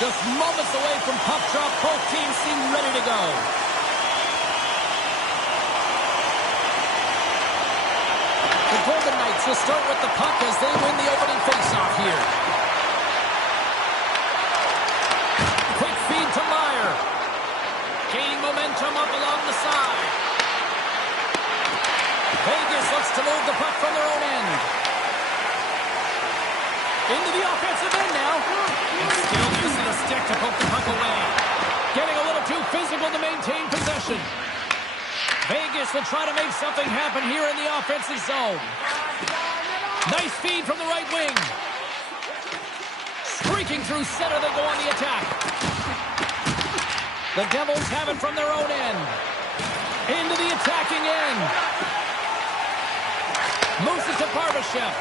Just moments away from puck drop. Both teams seem ready to go. The Golden Knights will start with the puck as they win the opening faceoff here. Quick feed to Meyer. Gaining momentum up along the side. Vegas looks to move the puck from their own end. Into the offensive end now. And still using the stick to poke the puck away. Getting a little too physical to maintain possession. Vegas will try to make something happen here in the offensive zone. Nice feed from the right wing. Streaking through center, they go on the attack. The Devils have it from their own end. Into the attacking end. Moves it to Barbashev.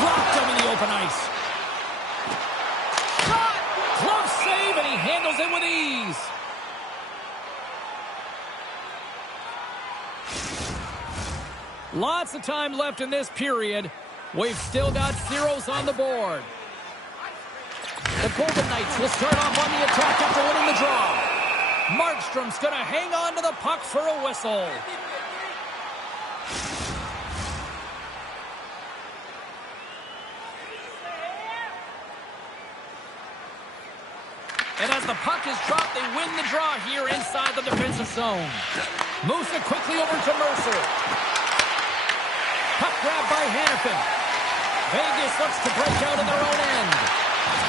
Dropped him in the open ice. Shot! Close save, and he handles it with ease. Lots of time left in this period. We've still got zeros on the board. The Golden Knights will start off on the attack after winning the draw. Markstrom's going to hang on to the puck for a whistle. And as the puck is dropped, they win the draw here inside the defensive zone. Moves it quickly over to Mercer. Puck grab by Hannafin. Vegas looks to break out in their own end.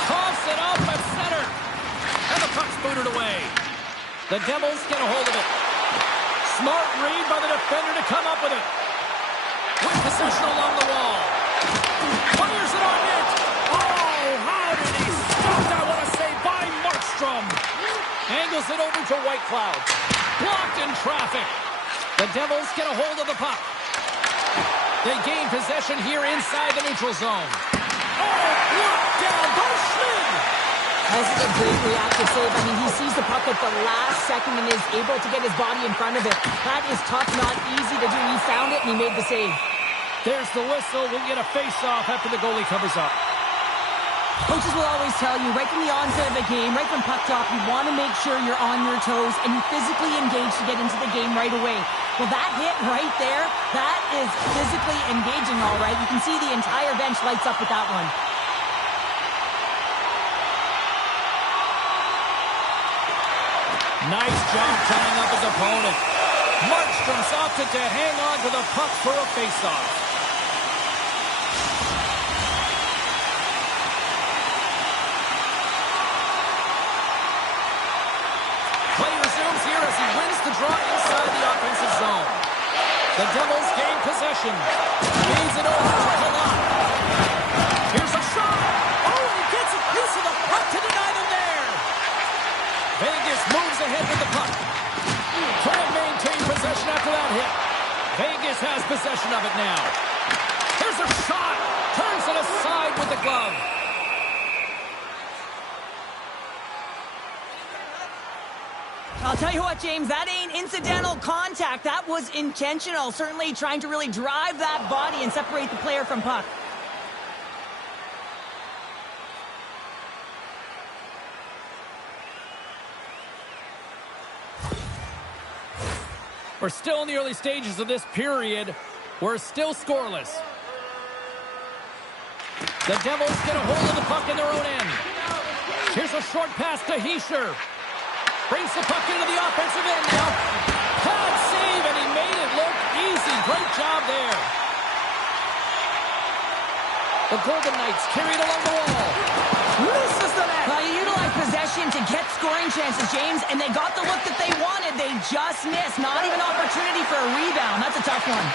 Coughs it up at center. And the puck's booted away. The Devils get a hold of it. Smart read by the defender to come up with it. With possession along the wall. Fires it on net. Oh, how did he stop that, I want to say, by Markstrom. Angles it over to Whitecloud. Blocked in traffic. The Devils get a hold of the puck. They gain possession here inside the neutral zone. Oh, blocked down by Schmid. This is a great reactive save. I mean, he sees the puck at the last second and is able to get his body in front of it. That is tough, not easy to do. He found it and he made the save. There's the whistle. We'll get a face-off after the goalie covers up. Coaches will always tell you, right from the onset of the game, right from puck drop, you want to make sure you're on your toes and you physically engage to get into the game right away. Well, that hit right there, that is physically engaging, all right. You can see the entire bench lights up with that one. Nice job tying up his opponent. Markstrom's opted to hang on to the puck for a face-off. Play resumes here as he wins the draw inside the offensive zone. The Devils gain possession. Feeds it over to Halak. Here's a shot. Oh, he gets a piece of the puck to deny them there. Vegas moves ahead with the puck. Trying to maintain possession after that hit. Vegas has possession of it now. Here's a shot. Turns it aside with the glove. I'll tell you what, James, that ain't incidental contact. That was intentional. Certainly trying to really drive that body and separate the player from puck. We're still in the early stages of this period. We're still scoreless. The Devils get a hold of the puck in their own end. Here's a short pass to Hischier. Brings the puck into the offensive end now. Pad save, and he made it look easy. Great job there. The Golden Knights carried along the wall. Misses the net. Well, you utilize possession to get scoring chances, James, and they got the look that they wanted. They just missed. Not even opportunity for a rebound. That's a tough one.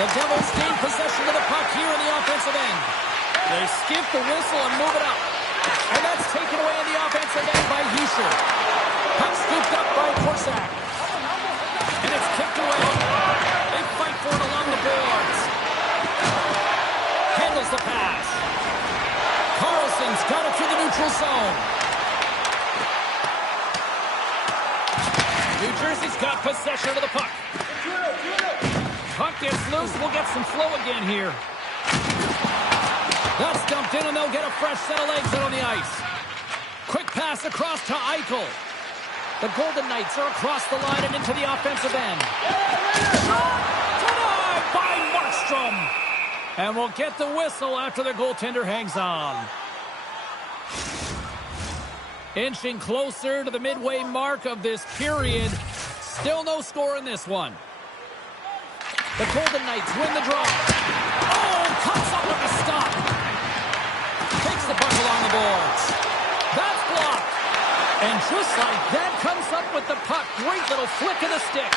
The Devils gain possession of the puck here in the offensive end. They skip the whistle and move it up. And that's taken away in the offensive end by Hischier. Puck scooped up by Korsak. And it's kicked away. They fight for it along the boards. Handles the pass. Carlson's got it through the neutral zone. New Jersey's got possession of the puck. Puck gets loose. We'll get some flow again here. That's dumped in, and they'll get a fresh set of legs out on the ice. Quick pass across to Eichel. The Golden Knights are across the line and into the offensive end. Shot denied by Markstrom. And we'll get the whistle after the goaltender hangs on. Inching closer to the midway mark of this period. Still no score in this one. The Golden Knights win the draw. Oh, cuts up with a stop. Takes the puck along the boards. That's blocked. And just like that, comes up with the puck. Great little flick of the stick.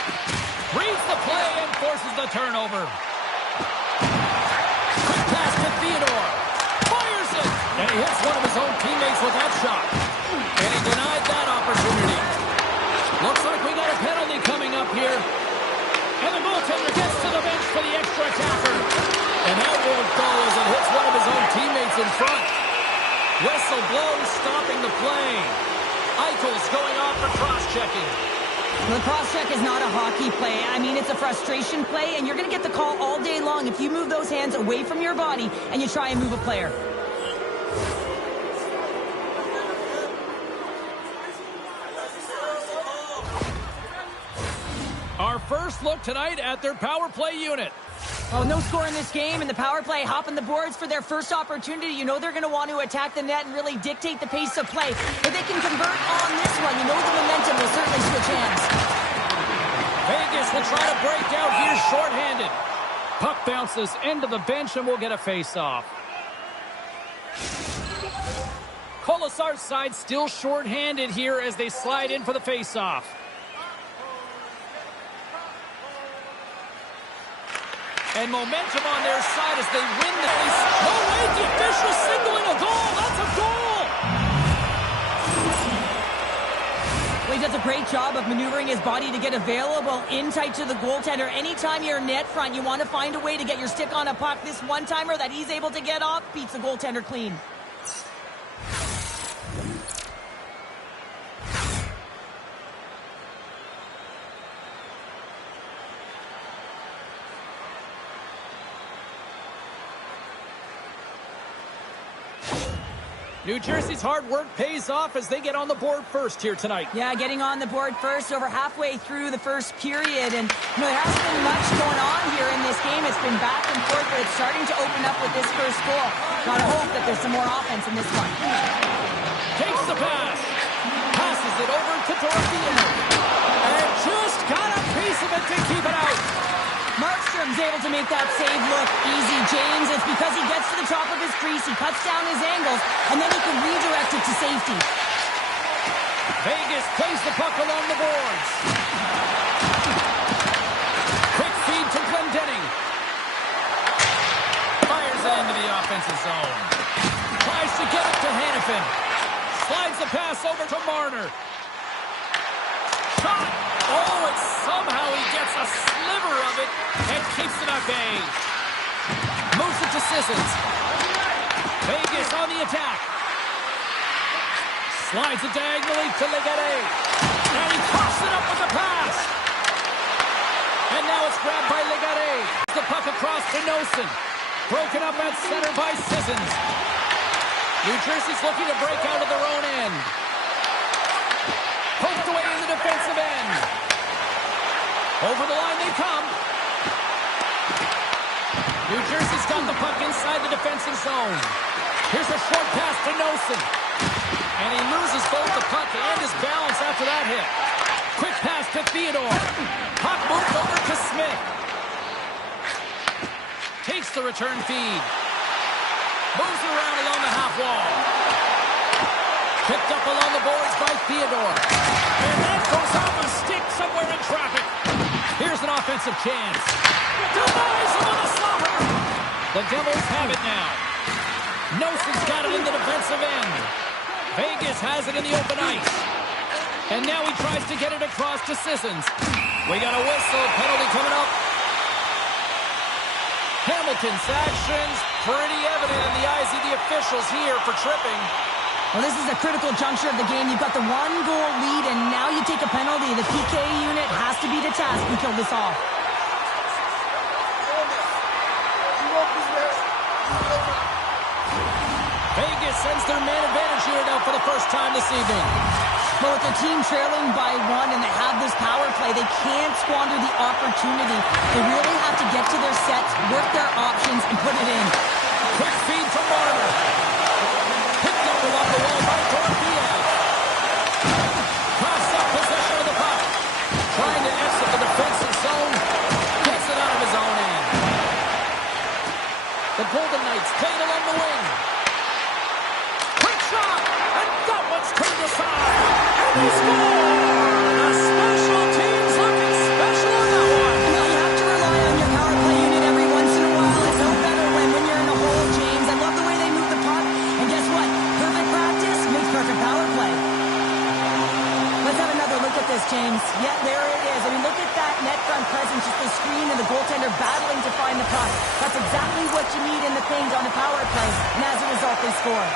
Reads the play and forces the turnover. Quick pass to Theodore. Fires it. And he hits one of his own teammates with that shot. And he denied that opportunity. Looks like we got a penalty coming up here. And the goaltender gets to the bench for the extra attacker. And that won't go as it hits one of his own teammates in front. Whistle blows, stopping the play. Eichel's going off for cross-checking. The cross-check is not a hockey play. I mean, it's a frustration play, and you're going to get the call all day long if you move those hands away from your body and you try and move a player. Our first look tonight at their power play unit. Oh, no score in this game, and the power play hopping the boards for their first opportunity. You know they're going to want to attack the net and really dictate the pace of play. If they can convert on this one, you know the momentum will certainly switch hands. Vegas will try to break out here shorthanded. Puck bounces into the bench and we'll get a face-off. Colasar's side still shorthanded here as they slide in for the face-off. And momentum on their side as they win the face. No way, the official signaling a goal. That's a goal. Well, he does a great job of maneuvering his body to get available in tight to the goaltender. Anytime you're net front, you want to find a way to get your stick on a puck. This one-timer that he's able to get off beats the goaltender clean. New Jersey's hard work pays off as they get on the board first here tonight. Yeah, getting on the board first over halfway through the first period. And you know, there hasn't been much going on here in this game. It's been back and forth, but it's starting to open up with this first goal. Gotta hope that there's some more offense in this one. Takes the pass. Passes it over to Dorothea. And just got a piece of it to keep it out. Markstrom's able to make that save look easy, James. It's because he gets to the top of his crease, he cuts down his angles, and then he can redirect it to safety. Vegas plays the puck along the boards. Quick feed to Glendening. Fires it into the offensive zone. Tries to get it to Hannafin. Slides the pass over to Marner. Shot! Oh, and somehow he gets a sliver of it and keeps it at bay. Moves it to Sissons. Vegas on the attack. Slides it diagonally to Legare. And he coughs it up with a pass. And now it's grabbed by Legare. The puck across to Nosen. Broken up at center by Sissons. New Jersey's looking to break out of their own end. Poked away in the defensive end. Over the line they come. New Jersey's got the puck inside the defensive zone. Here's a short pass to Nosen. And he loses both the puck and his balance after that hit. Quick pass to Theodore. Puck moved over to Smith. Takes the return feed. Moves it around along the half wall. Picked up along the boards by Theodore. And that goes off a stick somewhere in traffic. Here's an offensive chance. Denies him on the slaughter. The Devils have it now. Nosen's got it in the defensive end. Vegas has it in the open ice. And now he tries to get it across to Sissons. We got a whistle. Penalty coming up. Hamilton's actions pretty evident in the eyes of the officials here for tripping. Well, this is a critical juncture of the game. You've got the one-goal lead, and now you take a penalty. The PK unit has to be the task and kill this off. Vegas sends their man advantage unit out for the first time this evening. Well, with the team trailing by 1 and they have this power play, they can't squander the opportunity. They really have to get to their sets, work their options, and put it in. Quick feed from Marner. Picked up along the wall by Torpiev. Pass up possession of the puck. Trying to exit the defensive zone. Gets it out of his own end. The Golden Knights played along the wing. Quick shot! And that one's turned aside. And they score! The special teams looking special on that one. Well, you have to rely on your power play unit every once in a while. It's no better when you're in a hole, James. I love the way they move the puck. And guess what? Perfect practice makes perfect power play. Let's have another look at this, James. Yeah, there it is. I mean, look at that net front presence, just the screen and the goaltender battling to find the puck. That's exactly what you need in the paint on a power play. And as a result, they score.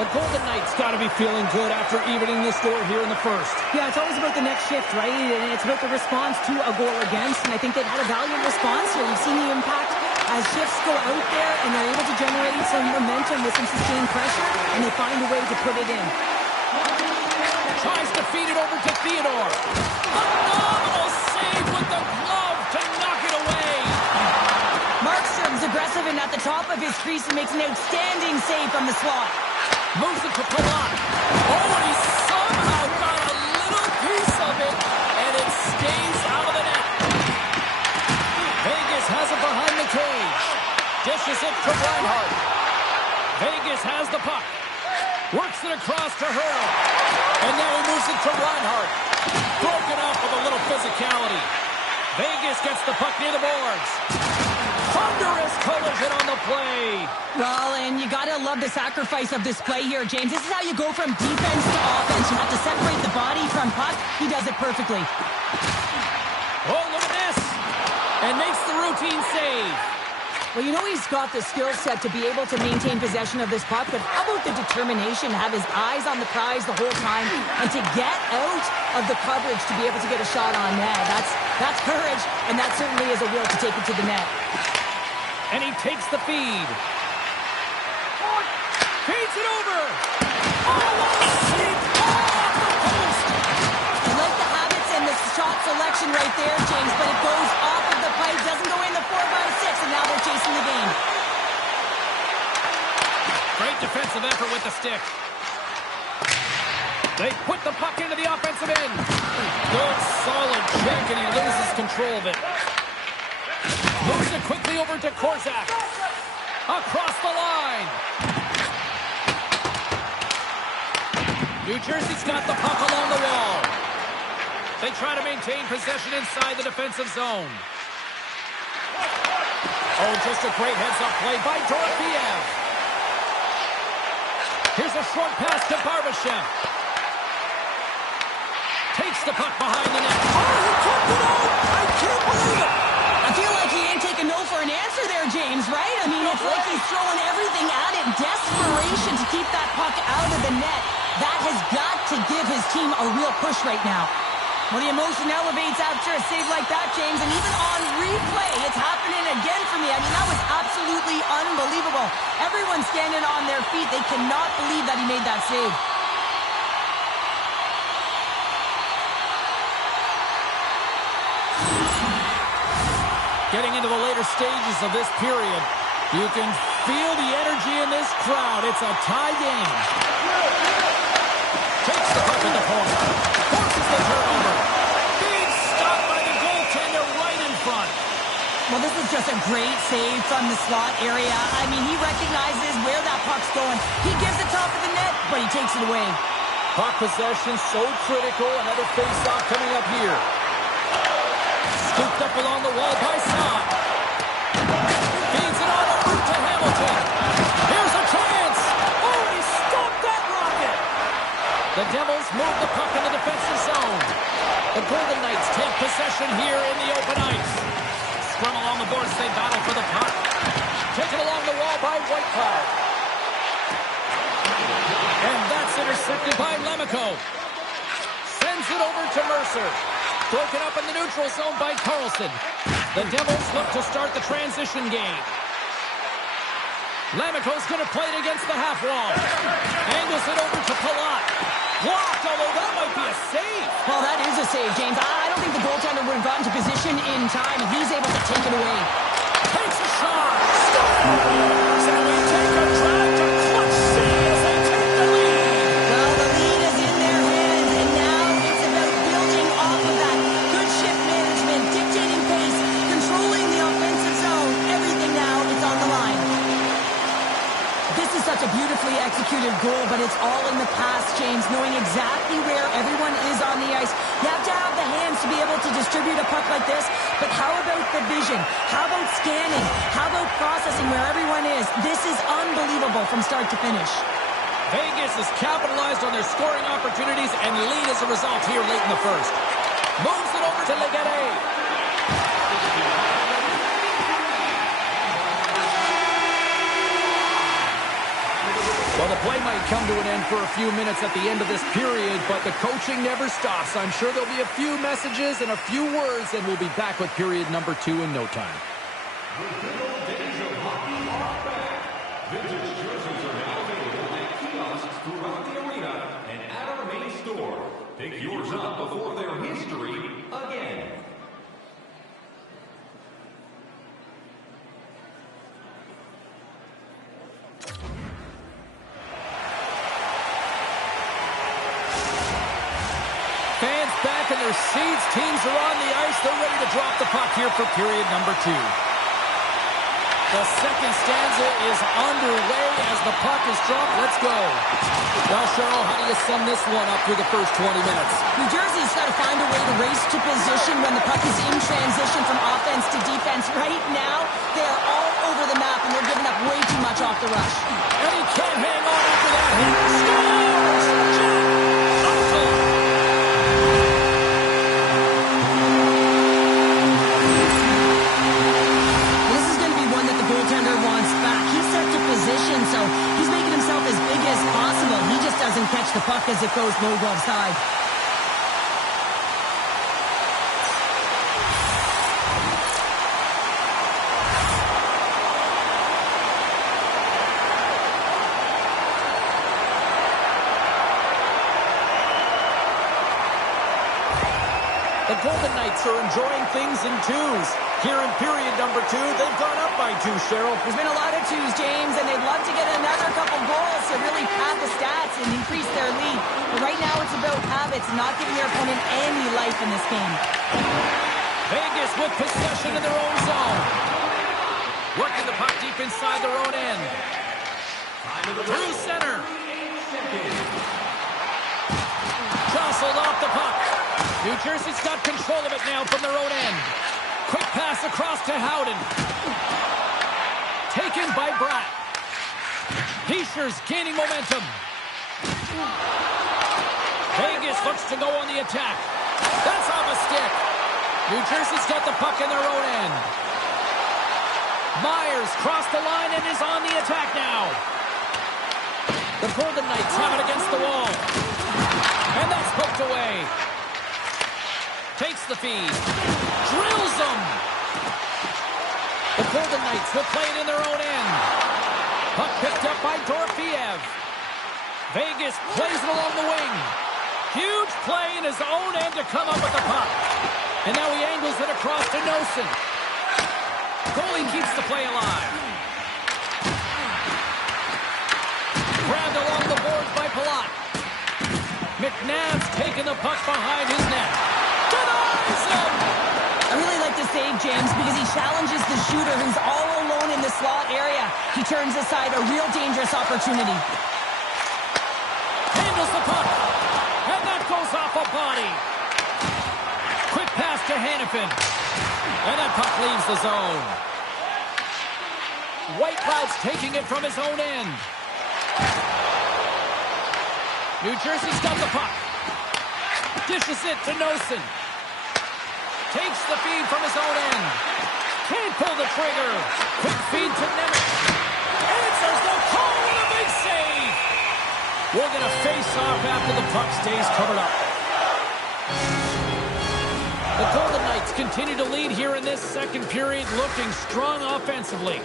The Golden Knights got to be feeling good after evening the score here in the first. Yeah, it's always about the next shift, right? And it's about the response to a goal against. And I think they've had a valiant response here. We've seen the impact as shifts go out there and they're able to generate some momentum with some sustained pressure, and they find a way to put it in. Tries to feed it over to Theodore. Phenomenal save with the glove to knock it away. Markstrom's aggressive and at the top of his crease and makes an outstanding save from the slot. Moves it to Palat. Oh, and he somehow got a little piece of it, and it stays out of the net. Vegas has it behind the cage. Dishes it to Reinhart. Vegas has the puck. Works it across to Hurdle. And now he moves it to Reinhart. Broken up with a little physicality. Vegas gets the puck near the boards. Thunderous collision on the play. Well, and you gotta love the sacrifice of this play here, James. This is how you go from defense to offense. You have to separate the body from puck. He does it perfectly. Oh, look at this. And makes the routine save. Well, you know he's got the skill set to be able to maintain possession of this puck, but how about the determination to have his eyes on the prize the whole time and to get out of the coverage to be able to get a shot on net? That's courage, and that certainly is a will to take it to the net. And he takes the feed. Feeds it over. Oh, what a save. Oh, off the post. I like the habits and the shot selection right there, James, but it goes off of the pipe, doesn't go in the 4x6, and now they're chasing the game. Great defensive effort with the stick. They put the puck into the offensive end. Good, solid check, and he loses control of it. Moves it quickly over to Korczak. Across the line. New Jersey's got the puck along the wall. They try to maintain possession inside the defensive zone. Oh, just a great heads-up play by Torpiev. Here's a short pass to Barbashev. Takes the puck behind the net. Oh, he took it out! I can't believe it! I feel like he ain't taking no for an answer there, James, right? I mean, it's like he's throwing everything at it. Desperation to keep that puck out of the net. That has got to give his team a real push right now. Well, the emotion elevates after a save like that, James, and even on replay, it's happening again for me. I mean, that was absolutely unbelievable. Everyone's standing on their feet. They cannot believe that he made that save. Getting into the later stages of this period, you can feel the energy in this crowd. It's a tie game. Takes the puck in the corner. Forces the turnover. Being stopped by the goaltender right in front. Well, this is just a great save from the slot area. I mean, he recognizes where that puck's going. He gives the top of the net, but he takes it away. Puck possession so critical. Another face-off coming up here. Scooped up along the wall by Saad. Feeds it on over to Hamilton. Here's a chance. Oh, he stopped that rocket. The Devils move the puck in the defensive zone. The Golden Knights take possession here in the open ice. Scrum along the boards, they battle for the puck. Taken along the wall by Whitecloud. And that's intercepted. Intercepted by Lemico. Sends it over to Mercer. Broken up in the neutral zone by Carlson. The Devils look to start the transition game. Lemico's going to play it against the half wall. Angles it over to Palat. Blocked, although that might be a save. Well, that is a save, James. I don't think the goaltender would have gotten to position in time, and he's able to take it away. Takes a shot. Scores! And we take a drive to clutch save as they take the lead. Well, the lead is in their hands, and now it's about building off of that. Good shift management, dictating pace, controlling the offensive zone. Everything now is on the line. This is such a beautifully executed goal, but it's all in the pass, James, knowing exactly where everyone is on the ice. You have to have the hands to be able to distribute a puck like this, but how about the vision? How about scanning? How about processing where everyone is? This is unbelievable from start to finish. Vegas has capitalized on their scoring opportunities and lead as a result here late in the first. Moves it over to Legette. Well, the play might come to an end for a few minutes at the end of this period, but the coaching never stops. I'm sure there'll be a few messages and a few words, and we'll be back with period number 2 in no time. Vintage jerseys are now available at kiosks throughout the arena and at our main store. Pick yours up before their history again. Fans back in their seats. Teams are on the ice. They're ready to drop the puck here for period number 2. The second stanza is underway as the puck is dropped. Let's go. Well, Cheryl, how do you sum this one up through the first 20 minutes? New Jersey's got to find a way to race to position when the puck is in transition from offense to defense. Right now, they are all over the map, and they're giving up way too much off the rush. And he can't hang on after that hit. Scores! Jack Eichel. Goaltender wants back. He's set to position, so he's making himself as big as possible. He just doesn't catch the puck as it goes low glove side. The Golden Knights are enjoying things in twos. Here in period number 2, they've gone up by 2, Cheryl. There's been a lot of twos, James, and they'd love to get another couple goals to really pad the stats and increase their lead. But right now it's about habits, not giving their opponent any life in this game. Vegas with possession in their own zone. Working the puck deep inside their own end. Through center. Jostled off the puck. New Jersey's got control of it now from their own end. Quick pass across to Howden. Taken by Bratt. Heischer's gaining momentum. Vegas looks to go on the attack. That's off a stick. New Jersey's got the puck in their own end. Myers crossed the line and is on the attack now. The Golden Knights have it against the wall. And that's hooked away. Takes the feed. Drills them. The Golden Knights will play it in their own end. Puck picked up by Dorofeev. Vegas plays it along the wing. Huge play in his own end to come up with the puck. And now he angles it across to Nosen. Goalie keeps the play alive. Grabbed along the boards by Palat. McNabb's taking the puck behind his net. Denies him! I really like the save, James, because he challenges the shooter who's all alone in the slot area. He turns aside a real dangerous opportunity. Handles the puck. And that goes off a body. Quick pass to Hannafin. And that puck leaves the zone. Whitecloud's taking it from his own end. New Jersey's got the puck. Dishes it to Nosen. Takes the feed from his own end. Can't pull the trigger. Quick feed to Nemec. Answers the call with a big save. We'll get a face-off after the puck stays covered up. The Golden Knights continue to lead here in this second period, looking strong offensively.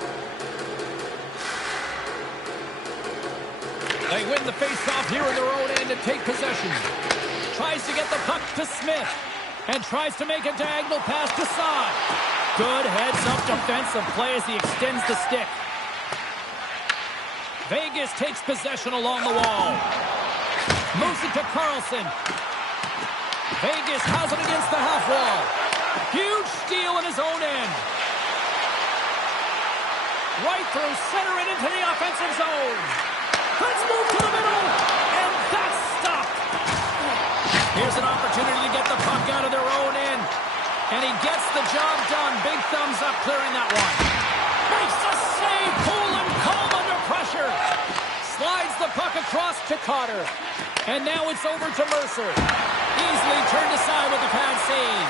They win the face-off here in their own end and take possession. Tries to get the puck to Smith. And tries to make a diagonal pass to Saad. Good heads-up defensive play as he extends the stick. Vegas takes possession along the wall. Moves it to Carlson. Vegas has it against the half wall. Huge steal in his own end. Right through center and into the offensive zone. Let's move to the middle. And that's stopped. Here's an opportunity to get the puck out of their own end. And he gets the job done. Big thumbs up clearing that one. Makes a save. Cool and calm under pressure. Slides the puck across to Cotter. And now it's over to Mercer. Easily turned aside with a pad save.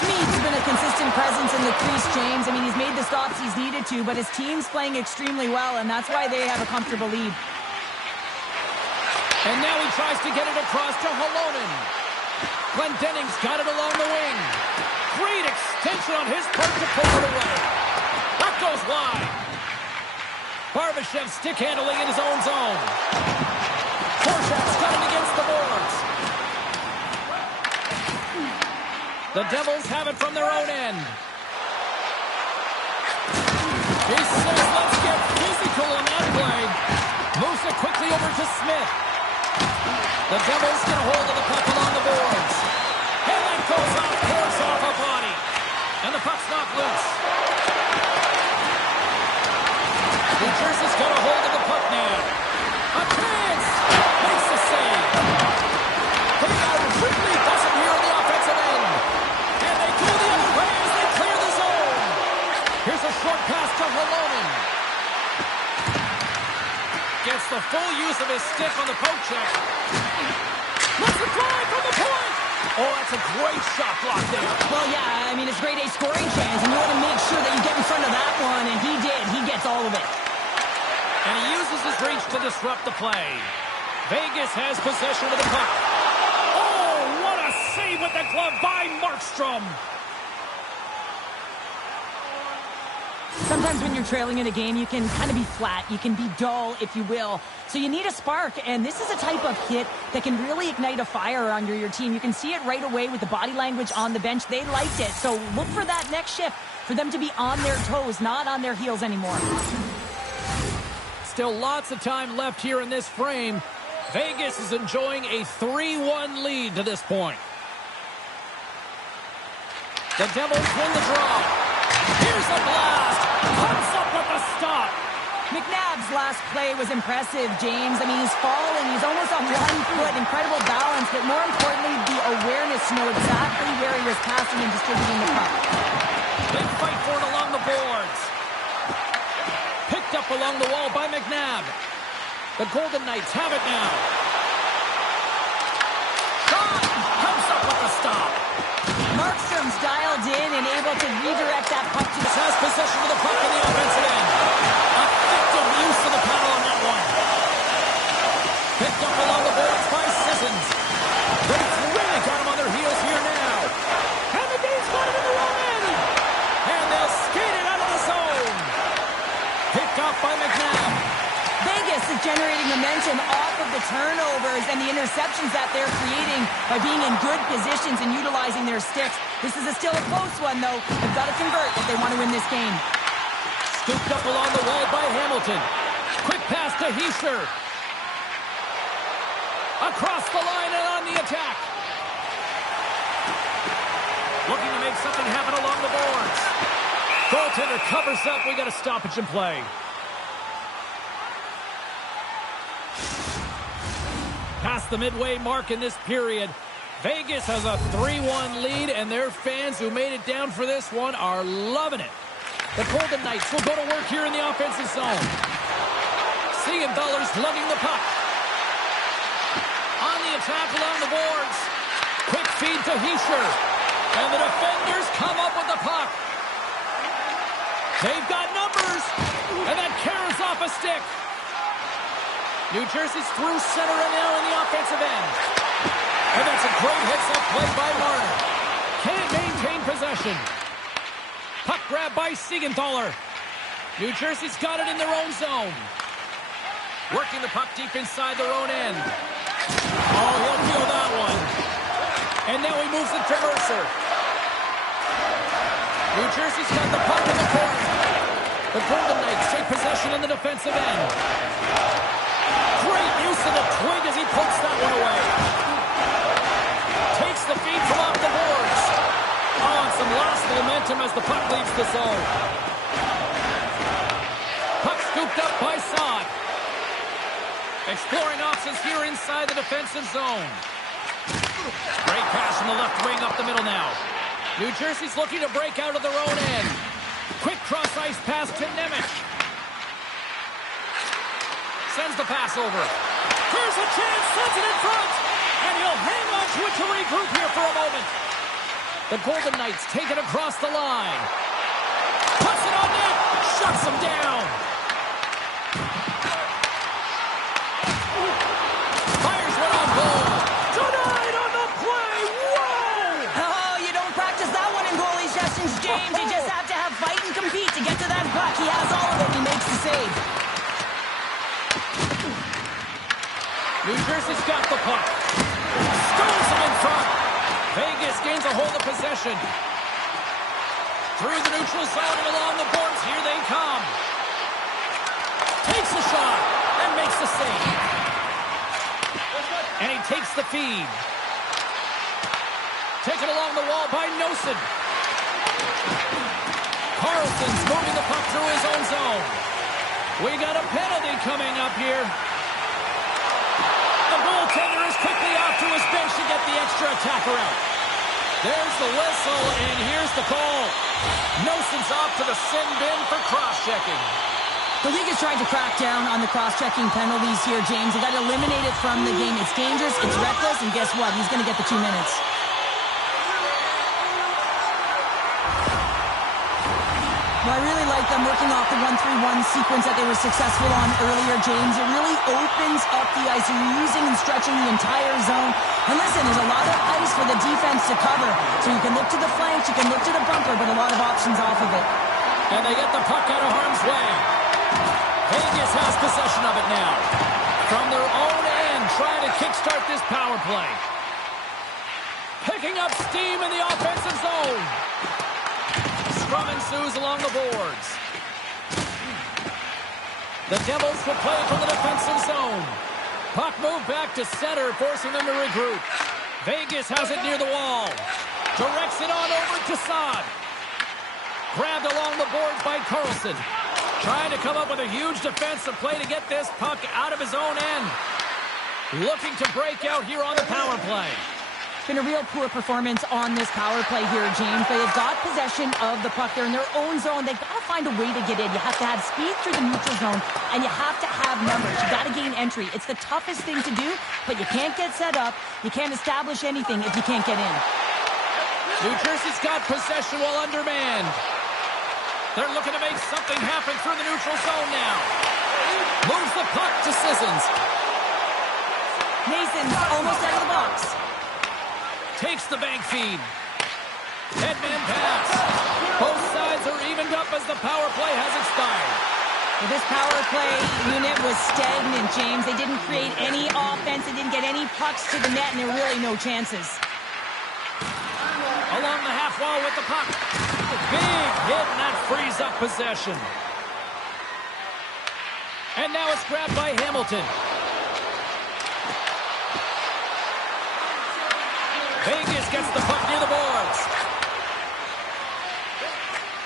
Schmid's been a consistent presence in the crease, James. I mean, he's made the stops he's needed to, but his team's playing extremely well, and that's why they have a comfortable lead. And now he tries to get it across to Halonen. Glendening's got it along the wing. Great extension on his part to pull it away. That goes wide. Barbashev stick handling in his own zone. Korshak's got it against the boards. The Devils have it from their own end. He says, let's get physical on that play. Moves it quickly over to Smith. The Devils get a hold of the puck along the boards. And that goes off, pours off a body. And the puck's knocked loose. New Jersey's got a hold of the puck now. A chance! Makes the save. Quickly does it here on the offensive end. And they go the other way as they clear the zone. Here's a short pass to Halonen. Gets the full use of his stick on the poke check. Let's fly from the point. Oh, that's a great shot block there. Well, yeah, I mean, it's grade A scoring chance, and you want to make sure that you get in front of that one, and he did. He gets all of it. And he uses his reach to disrupt the play. Vegas has possession of the puck. Oh, what a save with the glove by Markstrom. Sometimes when you're trailing in a game, you can kind of be flat. You can be dull, if you will. So you need a spark, and this is a type of hit that can really ignite a fire under your team. You can see it right away with the body language on the bench. They liked it. So look for that next shift, for them to be on their toes, not on their heels anymore. Still lots of time left here in this frame. Vegas is enjoying a 3-1 lead to this point. The Devils win the draw. Here's a blast. Comes up with a stop. McNabb's last play was impressive, James. I mean, he's falling. He's almost on one foot. Incredible balance, but more importantly, the awareness to know exactly where he was passing and distributing the puck. Big fight for it along the boards. Picked up along the wall by McNabb. The Golden Knights have it now. Shot! Comes up with a stop. Markstrom's dialed in and able to redirect that puck to the... Has possession of the puck in the offensive end. Effective use of the paddle on that one. Picked up along the boards by Sissons. They've really got him on their heels here now. And the Danes got it in the wrong end. And they'll skate it out of the zone. Picked up by McNabb. Vegas is generating momentum off of the turnovers and the interceptions that they're creating by being in good positions and utilizing their sticks. This is still a close one, though. They've got to convert if they want to win this game. Scooped up along the wall by Hamilton. Quick pass to Heischer. Across the line and on the attack. Looking to make something happen along the boards. Goaltender covers up. We got a stoppage in play. Past the midway mark in this period, Vegas has a 3-1 lead, and their fans who made it down for this one are loving it. The Golden Knights will go to work here in the offensive zone. Siegenthaler's lugging the puck. On the attack along the boards. Quick feed to Heischer. And the defenders come up with the puck. They've got numbers. And that carries off a stick. New Jersey's through center and now in the offensive end. And that's a great hits-up play by Marner. Can't maintain possession. Puck grab by Siegenthaler. New Jersey's got it in their own zone. Working the puck deep inside their own end. Oh, he'll feel that one. And now he moves it to Mercer. New Jersey's got the puck in the corner. The Golden Knights take possession in the defensive end. Great use of the twig as he pokes that one away. Takes the feed from off the boards. Oh, and some last momentum as the puck leaves the zone. Puck scooped up by Saad. Exploring options here inside the defensive zone. Great pass from the left wing up the middle now. New Jersey's looking to break out of their own end. Quick cross-ice pass to Nemec. Sends the pass over. Here's a chance, sends it in front. And he'll hang on to it to regroup here for a moment. The Golden Knights take it across the line. Puts it on net. Shuts them down. Fires one on goal. Denied on the play. Whoa! Oh, you don't practice that one in goalie sessions, James. You just have to have fight and compete to get to that puck. He has all of it. He makes the save. New Jersey's got the puck. Stones him in front. Vegas gains a hold of possession. Through the neutral zone and along the boards. Here they come. Takes a shot and makes the save. And he takes the feed. Taken along the wall by Nosen. Carlson's moving the puck through his own zone. We got a penalty coming up here. The goaltender is quickly off to his bench to get the extra attacker out. There's the whistle, and here's the call. Nosen's off to the sin bin for cross-checking. The league is trying to crack down on the cross-checking penalties here, James. They got to eliminate it from the game. It's dangerous, it's reckless, and guess what? He's going to get the 2 minutes. Well, I really like them working off the 1-3-1 sequence that they were successful on earlier, James. It really opens up the ice. You're using and stretching the entire zone. And listen, there's a lot of ice for the defense to cover. So you can look to the flanks, you can look to the bumper, but a lot of options off of it. And they get the puck out of harm's way. Vegas has possession of it now. From their own end, trying to kickstart this power play. Picking up steam in the offensive zone. Scrum ensues along the boards. The Devils will play from the defensive zone. Puck moved back to center, forcing them to regroup. Vegas has it near the wall. Directs it on over to Saad. Grabbed along the boards by Carlson. Trying to come up with a huge defensive play to get this puck out of his own end. Looking to break out here on the power play. Been a real poor performance on this power play here, James. They've got possession of the puck. They're in their own zone. They've got to find a way to get in. You have to have speed through the neutral zone, and you have to have numbers. You got to gain entry. It's the toughest thing to do, but you can't get set up. You can't establish anything if you can't get in. New Jersey's got possession while undermanned. They're looking to make something happen through the neutral zone now. Moves the puck to Sissons. Mason's almost out of the box. Takes the bank feed. Headman pass. Both sides are evened up as the power play has expired. Well, this power play unit was stagnant, James. They didn't create any offense. They didn't get any pucks to the net, and there were really no chances. Along the half wall with the puck. Big hit, and that frees up possession. And now it's grabbed by Hamilton. Vegas gets the puck near the boards.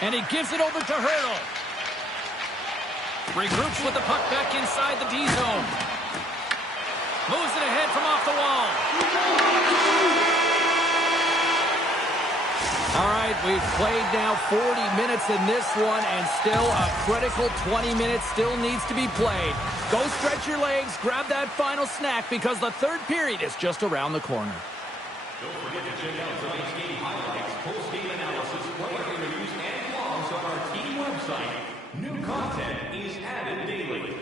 And he gives it over to Hurdle. Regroups with the puck back inside the D zone. Moves it ahead from off the wall. All right, we've played now 40 minutes in this one, and still a critical 20 minutes still needs to be played. Go stretch your legs, grab that final snack, because the third period is just around the corner. Don't forget to check out tonight's game highlights, post-game analysis, player interviews, and blogs on our team website. New content is added daily.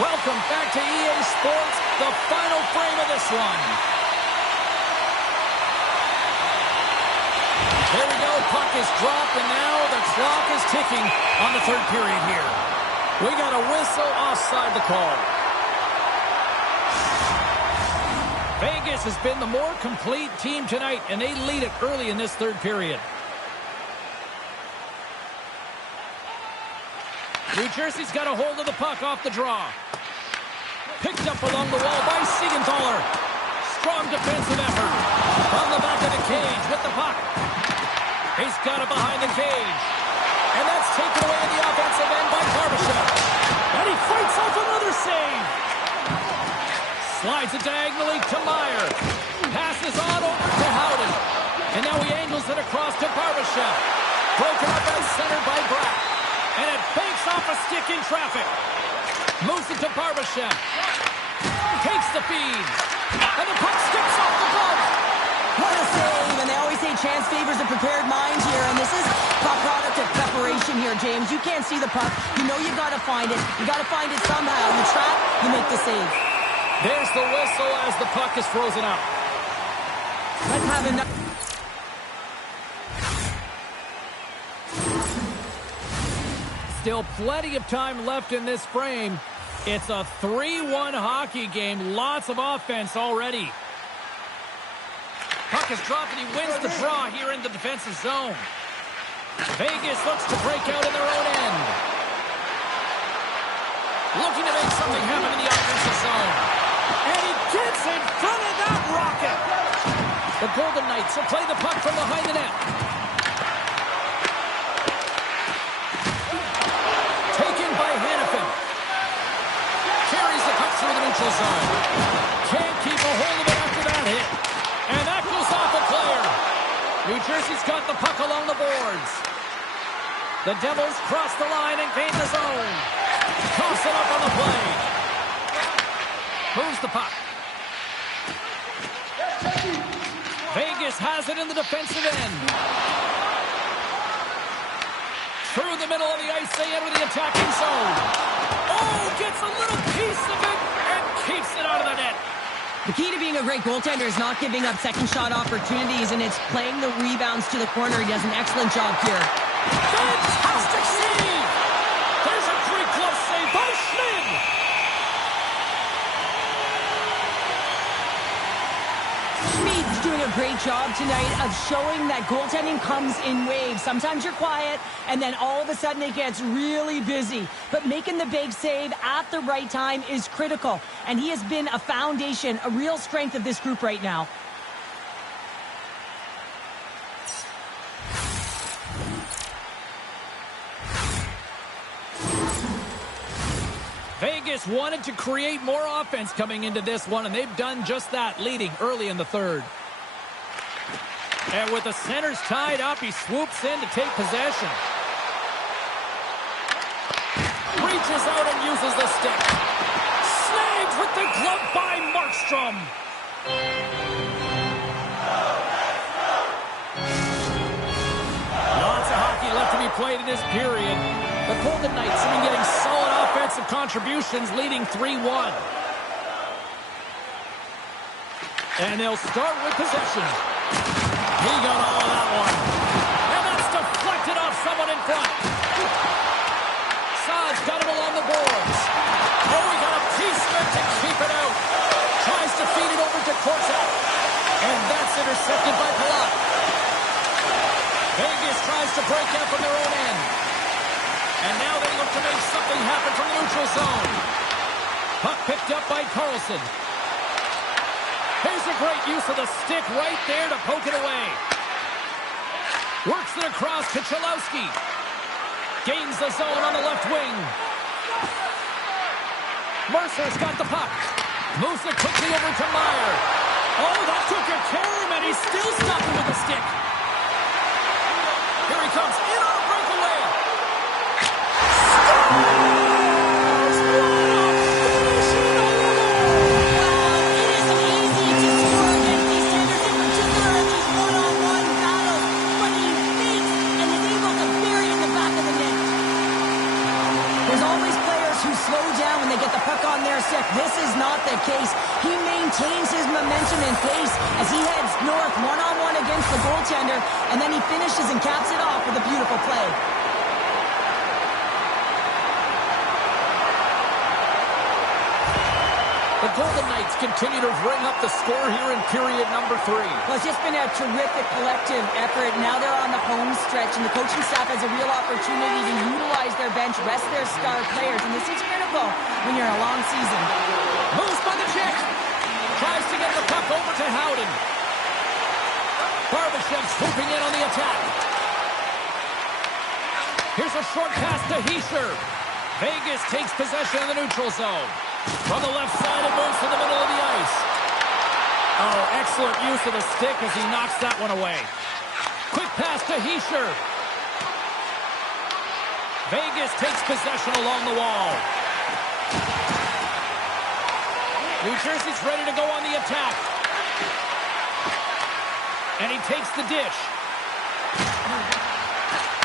Welcome back to EA Sports, the final frame of this one. There we go, puck is dropped, and now the clock is ticking on the third period here. We got a whistle offside the call. Vegas has been the more complete team tonight, and they lead it early in this third period. New Jersey's got a hold of the puck off the draw. Picked up along the wall by Siegenthaler. Strong defensive effort. On the back of the cage with the puck. He's got it behind the cage. And that's taken away in the offensive end by Barbashev. And he fights off another save. Slides it diagonally to Meyer. Passes on over to Howden. And now he angles it across to Barbashev. Broken up at center by Bratt. And it banks off a stick in traffic. Moves it to Barbashev. Takes the feed. And the puck skips off the glove. What a save. And they always say chance favors a prepared mind here. And this is a product of preparation here, James. You can't see the puck. You know you got to find it. You got to find it somehow. You trap, you make the save. There's the whistle as the puck is frozen up. Let's have enough. Still plenty of time left in this frame. It's a 3-1 hockey game. Lots of offense already. Puck is dropped and he wins the draw here in the defensive zone. Vegas looks to break out in their own end. Looking to make something happen in the offensive zone. And he gets in front of that rocket. The Golden Knights will play the puck from behind the net. Through the neutral zone. Can't keep a hold of it after that hit. And that goes off a player. New Jersey's got the puck along the boards. The Devils cross the line and gain the zone. Toss it up on the play. Moves the puck. Vegas has it in the defensive end. Through the middle of the ice, they enter the attacking zone. Oh, gets a little piece of it and keeps it out of the net. The key to being a great goaltender is not giving up second shot opportunities, and it's playing the rebounds to the corner. He does an excellent job here. Fantastic save! There's a great glove save by Schmid! Schmid's doing a great job tonight of showing that goaltending comes in waves. Sometimes you're quiet, and then all of a sudden it gets really busy. But making the big save at the right time is critical. And he has been a foundation, a real strength of this group right now. Vegas wanted to create more offense coming into this one, and they've done just that, leading early in the third. And with the centers tied up, he swoops in to take possession. Reaches out and uses the stick. Snagged with the glove by Markstrom. Lots of hockey left to be played in this period. The Golden Knights have been getting solid offensive contributions, leading 3-1. And they'll start with possession. He got all of that one. And that's deflected off someone in front. Saad's got him along the boards. Oh, he got a piece of it to keep it out. Tries to feed it over to Korczak. And that's intercepted by Palat. Vegas tries to break out from their own end. And now they look to make something happen from the neutral zone. Puck picked up by Carlson. Here's a great use of the stick right there to poke it away. Works it across to Chalowski. Gains the zone on the left wing. Mercer's got the puck. Moves it quickly over to Meyer. Oh, that took a turn, and he's still stopping with the stick. Here he comes in on a breakaway. There's always players who slow down when they get the puck on maintains his momentum and pace as he heads north one-on-one against the goaltender, and then he finishes and caps it off with a beautiful play. The Golden Knights continue to bring up the score here in period number 3. Well, it's just been a terrific collective effort. Now they're on the home stretch, and the coaching staff has a real opportunity to utilize their bench, rest their star players, and this is critical when you're in a long season. Moves by the check. Tries to get the puck over to Howden. Barbashev swooping in on the attack. Here's a short pass to Hischier. Vegas takes possession of the neutral zone. From the left side, it moves to the middle of the ice. Oh, excellent use of the stick as he knocks that one away. Quick pass to Hischier. Vegas takes possession along the wall. New Jersey's ready to go on the attack. And he takes the dish.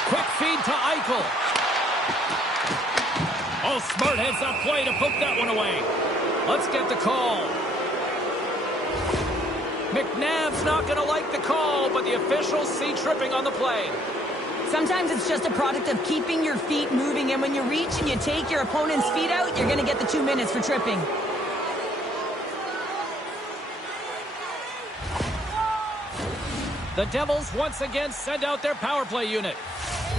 Quick feed to Eichel. Oh, smart heads-up play to poke that one away. Let's get the call. McNabb's not going to like the call, but the officials see tripping on the play. Sometimes it's just a product of keeping your feet moving, and when you reach and you take your opponent's feet out, you're going to get the 2 minutes for tripping. The Devils once again send out their power play unit.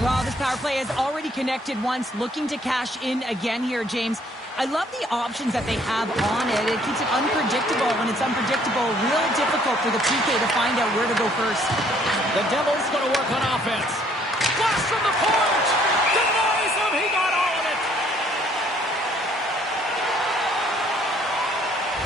Well, this power play has already connected once, looking to cash in again here, James. I love the options that they have on it. It keeps it unpredictable. When it's unpredictable, real difficult for the PK to find out where to go first. The Devils going to work on offense. Blast from the point! Denies him! He got all of it!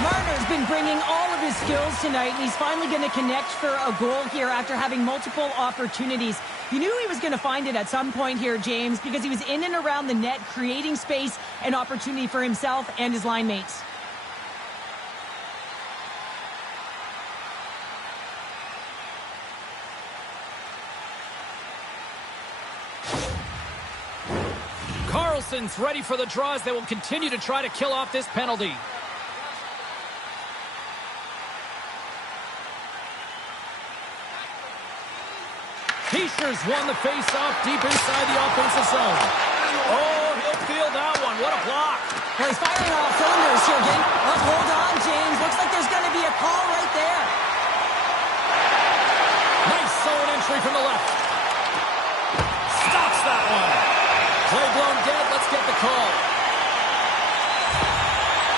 Marner's been bringing all of his skills tonight, and he's finally going to connect for a goal here after having multiple opportunities. You knew he was going to find it at some point here, James, because he was in and around the net, creating space and opportunity for himself and his line mates. Carlson's ready for the draws. They will continue to try to kill off this penalty. Hischier's won the face-off deep inside the offensive zone. Oh, he'll feel that one. What a block. Well, he's firing all cylinders here, again. Oh, hold on, James. Looks like there's going to be a call right there. Nice zone entry from the left. Stops that one. Play blown dead. Let's get the call.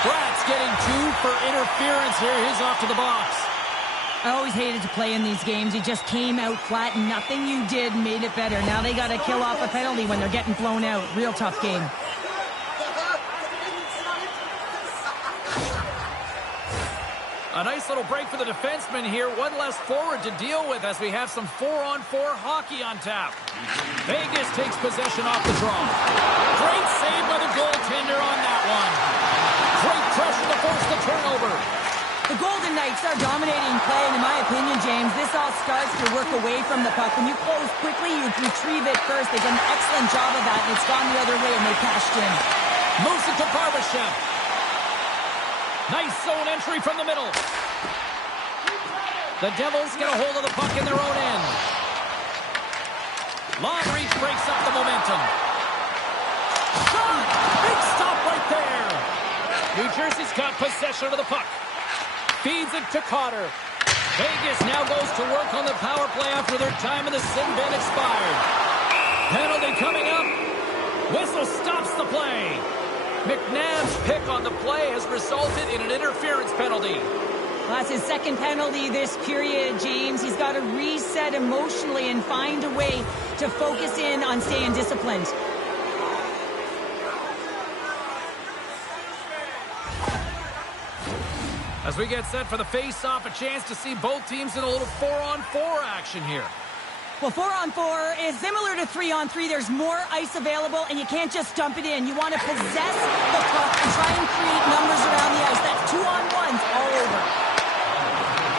Bratt's getting 2 for interference here. He's off to the box. I always hated to play in these games. It just came out flat. Nothing you did made it better. Now they got to kill off a penalty when they're getting blown out. Real tough game. A nice little break for the defenseman here. One less forward to deal with as we have some 4-on-4 hockey on tap. Vegas takes possession off the draw. Great save by the goaltender on that one. Great pressure to force the turnover. The Golden Knights are dominating play, and in my opinion, James, this all starts to work away from the puck. When you close quickly, you retrieve it first. They've done an excellent job of that, and it's gone the other way, and they cashed in. Moves it to Barbashev. Nice zone entry from the middle. The Devils get a hold of the puck in their own end. Long reach breaks up the momentum. Shot! Big stop right there. New Jersey's got possession of the puck. Feeds it to Cotter. Vegas now goes to work on the power play after their time in the sin bin expired. Penalty coming up. Whistle stops the play. McNabb's pick on the play has resulted in an interference penalty. That's his second penalty this period, James. He's got to reset emotionally and find a way to focus in on staying disciplined. As we get set for the face-off, a chance to see both teams in a little 4-on-4 action here. Well, 4-on-4 is similar to 3-on-3. There's more ice available, and you can't just dump it in. You want to possess the puck and try and create numbers around the ice. That's 2-on-1s all over.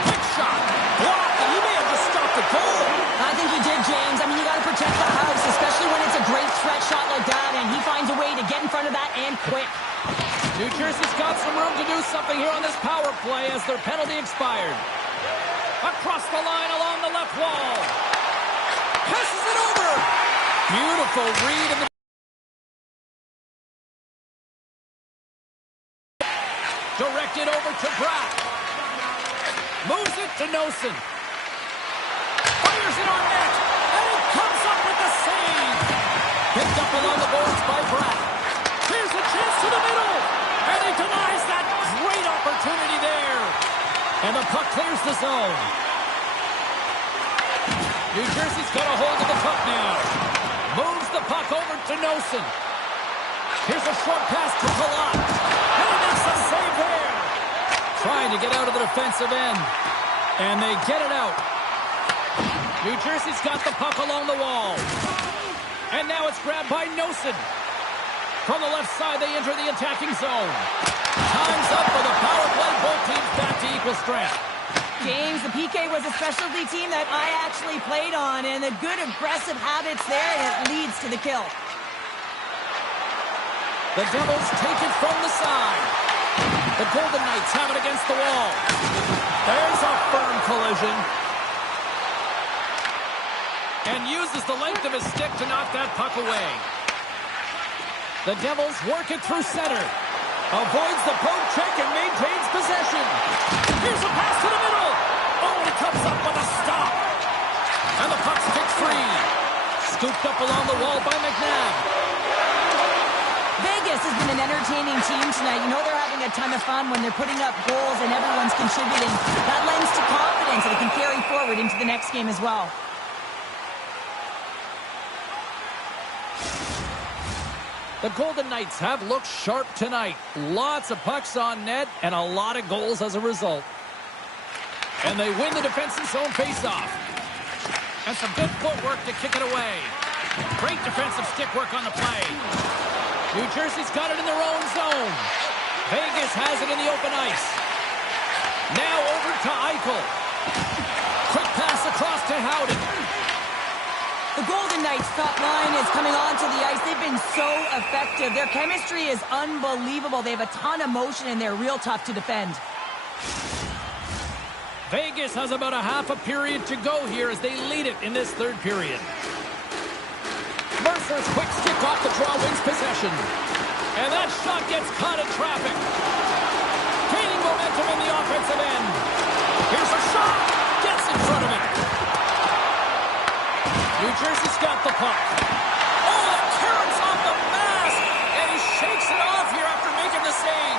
Quick shot. Blocked, and he may have just stopped the goal. I think he did, James. I mean, you got to protect the house, especially when it's a great threat shot like that, and he finds a way to get in front of that and quick. New Jersey's got got some room to do something here on this power play as their penalty expired. Across the line along the left wall. Passes it over. Beautiful read in the... Directed over to Bratt. Moves it to Nosen. Fires it on net. And it comes up with the save. Picked up along the boards by Bratt. Here's a chance to the middle. And he denies that great opportunity there. And the puck clears the zone. New Jersey's got a hold of the puck now. Moves the puck over to Nosen. Here's a short pass to Palat. And he makes a save there. Trying to get out of the defensive end. And they get it out. New Jersey's got the puck along the wall. And now it's grabbed by Nosen. From the left side, they enter the attacking zone. Time's up for the power play. Both teams back to equal strength. James, the PK was a specialty team that I actually played on, and the good aggressive habits there, and it leads to the kill. The Devils take it from the side. The Golden Knights have it against the wall. There's a firm collision. And uses the length of his stick to knock that puck away. The Devils work it through center. Avoids the poke check and maintains possession. Here's a pass to the middle. Oh, and it comes up with a stop. And the puck's kicked free. Scooped up along the wall by McNabb. Vegas has been an entertaining team tonight. You know they're having a ton of fun when they're putting up goals and everyone's contributing. That lends to confidence that they can carry forward into the next game as well. The Golden Knights have looked sharp tonight. Lots of pucks on net and a lot of goals as a result. And they win the defensive zone faceoff. And some good footwork to kick it away. Great defensive stick work on the play. New Jersey's got it in their own zone. Vegas has it in the open ice. Now over to Eichel. Quick pass across to Howden. The Golden Knights top line is coming onto the ice. They've been so effective. Their chemistry is unbelievable. They have a ton of motion and they're real tough to defend. Vegas has about a half a period to go here as they lead it in this third period. Mercer's quick stick off the draw wins possession. And that shot gets caught in traffic. Gaining momentum in the offensive end. Here's a shot. Gets in front of it. New Jersey's got the puck. Oh, the clearance off the mask. And he shakes it off here after making the save.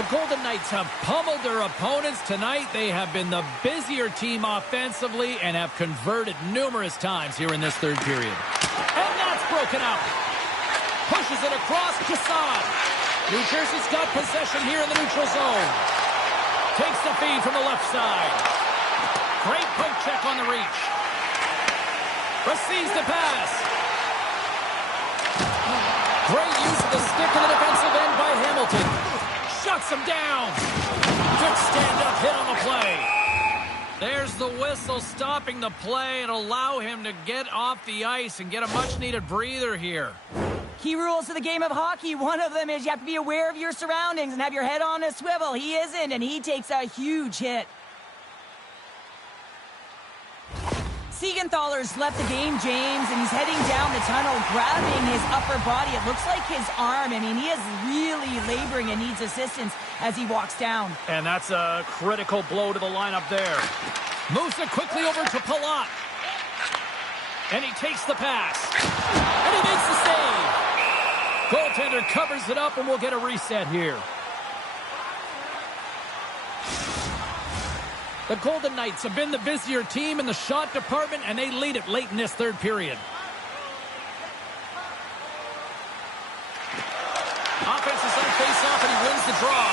The Golden Knights have pummeled their opponents tonight. They have been the busier team offensively and have converted numerous times here in this third period. And that's broken up. Pushes it across to Saad. New Jersey's got possession here in the neutral zone. Takes the feed from the left side. Great poke check on the reach. Receives the pass. Great use of the stick in the defensive end by Hamilton. Shuts him down. Good stand-up hit on the play. There's the whistle stopping the play and allow him to get off the ice and get a much-needed breather here. Key rules to the game of hockey. One of them is you have to be aware of your surroundings and have your head on a swivel. He isn't, and he takes a huge hit. Siegenthaler's left the game, James, and he's heading down the tunnel, grabbing his upper body. It looks like his arm. I mean, he is really laboring and needs assistance as he walks down. And that's a critical blow to the lineup there. Moves it quickly over to Palat. And he takes the pass. And he makes the save. Goaltender covers it up, and we'll get a reset here. The Golden Knights have been the busier team in the shot department, and they lead it late in this third period. Offense is on face-off, and he wins the draw.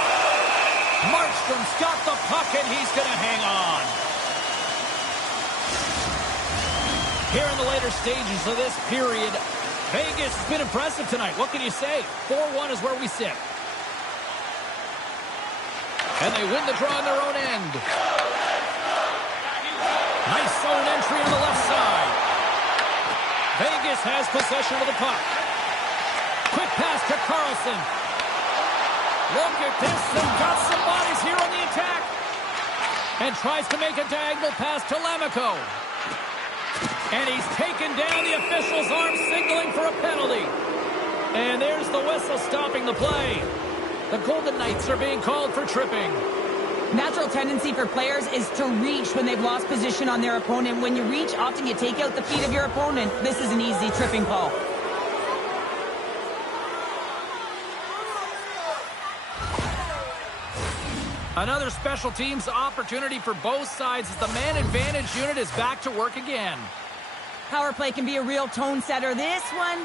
Markstrom's got the puck, and he's going to hang on. Here in the later stages of this period, Vegas has been impressive tonight. What can you say? 4-1 is where we sit. And they win the draw on their own end. Nice zone entry on the left side. Vegas has possession of the puck. Quick pass to Carlson. Look at this. They've got some bodies here on the attack. And tries to make a diagonal pass to Lamico. And he's taken down. The official's arm signaling for a penalty. And there's the whistle stopping the play. The Golden Knights are being called for tripping. Natural tendency for players is to reach when they've lost position on their opponent. When you reach, often you take out the feet of your opponent. This is an easy tripping call. Another special teams opportunity for both sides as the man advantage unit is back to work again. Power play can be a real tone setter. This one,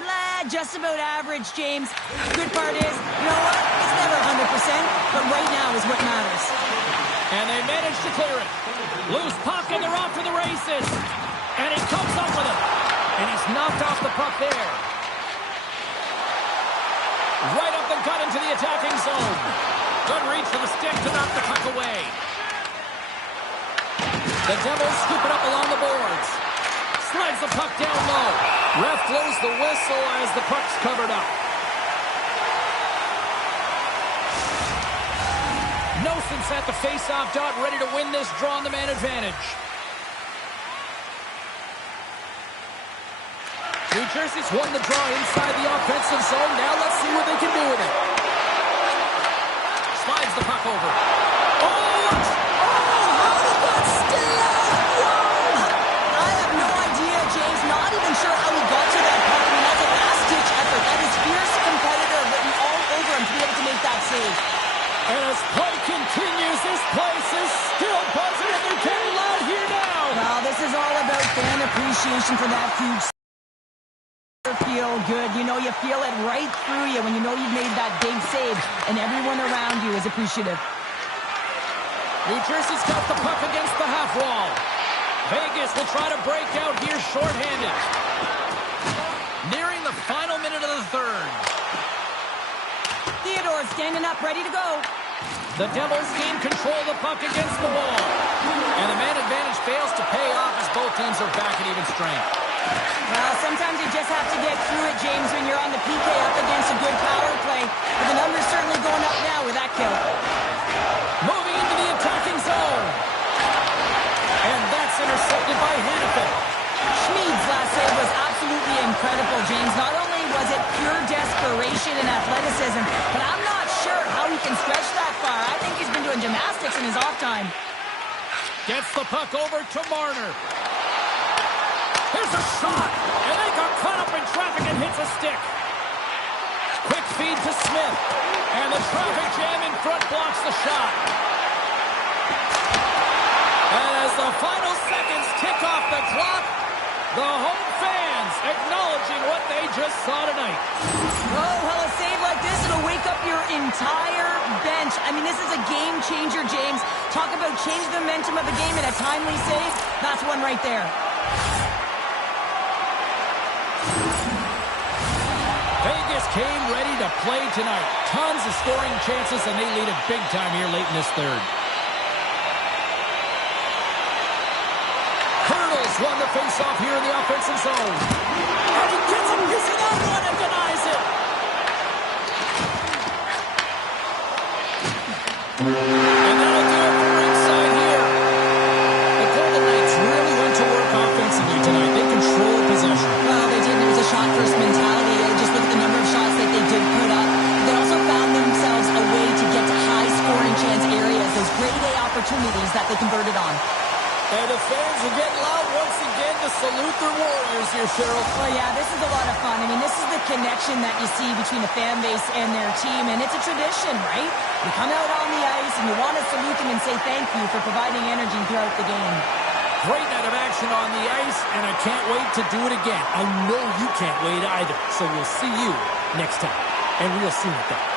just about average, James. Good part is, you know what? It's never 100%, but right now is what matters. And they manage to clear it. Loose puck, and they're off to the races. And he comes up with it. And he's knocked off the puck there. Right up the gut into the attacking zone. Good reach for the stick to knock the puck away. The Devils scoop it up along the boards. Slides the puck down low. Ref blows the whistle as the puck's covered up. Noson's at the face-off dot, ready to win this draw on the man advantage. New Jersey's won the draw inside the offensive zone. Now let's see what they can do with it. Slides the puck over. Oh, how did that stay out? Whoa! I have no idea, James. Not even sure how he got to that puck. I mean, that's a last-ditch effort. That is fierce competitor written all over him to be able to make that save. And as play continues, this place is still buzzing, and they're getting loud here now. Well, this is all about fan appreciation for that huge feel good. You know, you feel it right through you when you know you've made that big save, and everyone around you is appreciative. New Jersey's got the puck against the half wall. Vegas will try to break out here shorthanded. Nearing the final minute of the third. Theodore standing up, ready to go. The Devils gain control of the puck against the wall. And the man advantage fails to pay off as both teams are back at even strength. Well, sometimes you just have to get through it, James, when you're on the PK up against a good power play. But the number's certainly going up now with that kill. Moving into the attacking zone. And that's intercepted by Hannafin. Schmid's last save was absolutely incredible, James. Not only was it pure desperation and athleticism, but I'm not sure how he can stretch that far. I think he's been doing gymnastics in his off time. Gets the puck over to Marner. Here's a shot, and they got caught up in traffic and hits a stick. Quick feed to Smith, and the traffic jam in front blocks the shot. And as the final seconds tick off the clock, the home fans acknowledging what they just saw tonight. Oh, well, a save like this, it'll wake up your entire bench. I mean, this is a game changer, James. Talk about change the momentum of the game in a timely save. That's one right there. Vegas came ready to play tonight. Tons of scoring chances, and they lead it big time here late in this third. Colonels won the face-off here in the offensive zone. And he gets it, missing on one and denies it. And that'll do it for ringside here. The Golden Knights really went to work offensively tonight. They controlled possession. Well, they did. It was a shot-first mentality. Just look at the number of shots that they did put up. They also found themselves a way to get to high-scoring chance areas, those grade A opportunities that they converted on. And the fans are getting loud once again to salute their Warriors here, Cheryl. Well, yeah, this is a lot of fun. I mean, this is the connection that you see between the fan base and their team, and it's a tradition, right? You come out on the ice, and you want to salute them and say thank you for providing energy throughout the game. Great night of action on the ice, and I can't wait to do it again. I know you can't wait either, so we'll see you next time, and real soon at that.